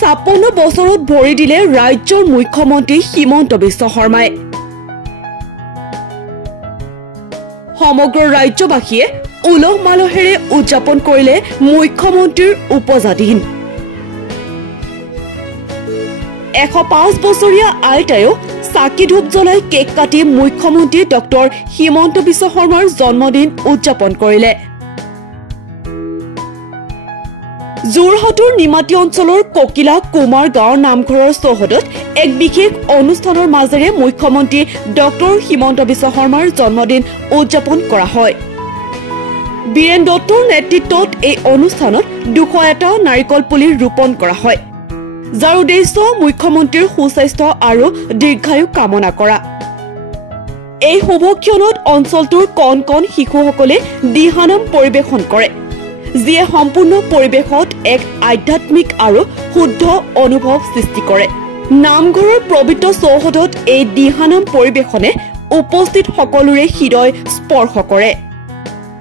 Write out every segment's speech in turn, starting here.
56 বছৰত ভৰি দিলে ৰাজ্যৰ মুখ্যমন্ত্ৰী হিমন্ত বিশ্ব শৰ্মাই। সমগ্ৰ ৰাজ্যবাসীয়ে উলহ মালহেৰে উদযাপন কৰিলে মুখ্যমন্ত্ৰীৰ উপজাদিন। 105 বছৰীয়া আইতায়ো চাকি ধূপ জ্বলাই কেক কাটি মুখ্যমন্ত্ৰী ডক্টৰ হিমন্ত বিশ্ব শৰ্মাৰ জন্মদিন উদযাপন কৰিলে। যোৰহাটৰ নিমাতী অঞ্চলৰ ককিলা কুমাৰ গাঁৱৰ নামঘৰৰ চৌহদত এক বিশেষ অনুষ্ঠানৰ মাজেৰে মুখ্যমন্ত্ৰী ডক্টৰ হিমন্ত বিশ্ব শৰ্মাৰ জন্মদিন উদযাপন কৰা হয়। বীৰেন দত্তৰ নেতৃত্বত এই অনুষ্ঠানত 201টা নাৰিকল পুলি ৰোপণ কৰা হয়, যাৰ উদ্দেশ্য মুখ্যমন্ত্ৰীৰ সুস্বাস্থ্য আৰু দীৰ্ঘায়ু কামনা কৰা। এই শুভক্ষণত অঞ্চলটোৰ কণ কণ শিশুসকলে দিহানাম পৰিৱেশন কৰে, যিয়ে সম্পূৰ্ণ পৰিৱেশত এক আধ্যাত্মিক আৰু শুদ্ধ অনুভৱ সৃষ্টি কৰে। নামঘৰৰ পবিত্ৰ চৌহদত এই দিহানাম পৰিৱেশনে উপস্থিত সকলোৰে হৃদয় স্পৰ্শ কৰে।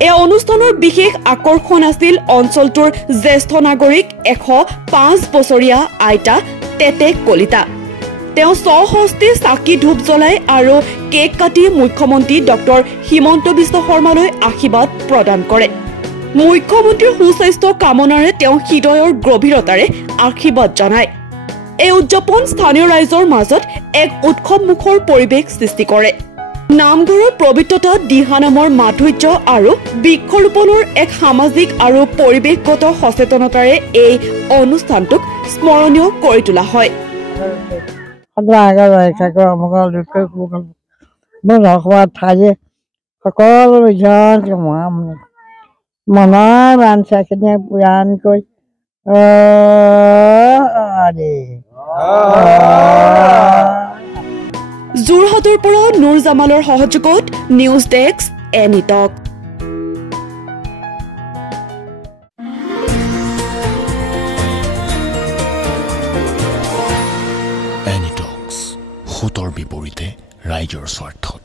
এই অনুষ্ঠানৰ বিশেষ আকৰ্ষণ আছিল অঞ্চলটোৰ জ্যেষ্ঠ নাগৰিক 105 বছৰীয়া আইতা তেতে কলিতা। তেওঁ স্বহস্তে চাকি ধূপ জ্বলাই আৰু কেক কাটি মুখ্যমন্ত্ৰী ডক্টৰ হিমন্ত বিশ্ব শৰ্মালৈ আশীৰ্বাদ প্ৰদান কৰে। মুখ্যমন্ত্ৰীৰ সুস্বাস্থ্য কামনাৰে তেওঁ হৃদয়ৰ গভীৰতাৰে আশীৰ্বাদ জনায়। এই উদযাপন স্থানীয় ৰাইজৰ মাজত এক উৎসৱমুখৰ পৰিৱেশ সৃষ্টি কৰে। নামঘৰৰ পবিত্ৰতা, দিহানামৰ মাধুৰ্য আৰু বৃক্ষৰোপণৰ এক সামাজিক আৰু পৰিৱেশগত সচেতনতাৰে এই অনুষ্ঠানটোক স্মৰণীয় কৰি তোলা হয়। মনৰ বাঞ্ছাখিনি পূৰণ কৰি যোৰহাটৰ পৰা নুৰ জামালৰ সহযোগত নিউজ ডেস্ক এনিটক। এনিটক্স, সোঁতৰ বিপৰীতে ৰাইজৰ স্বাৰ্থত।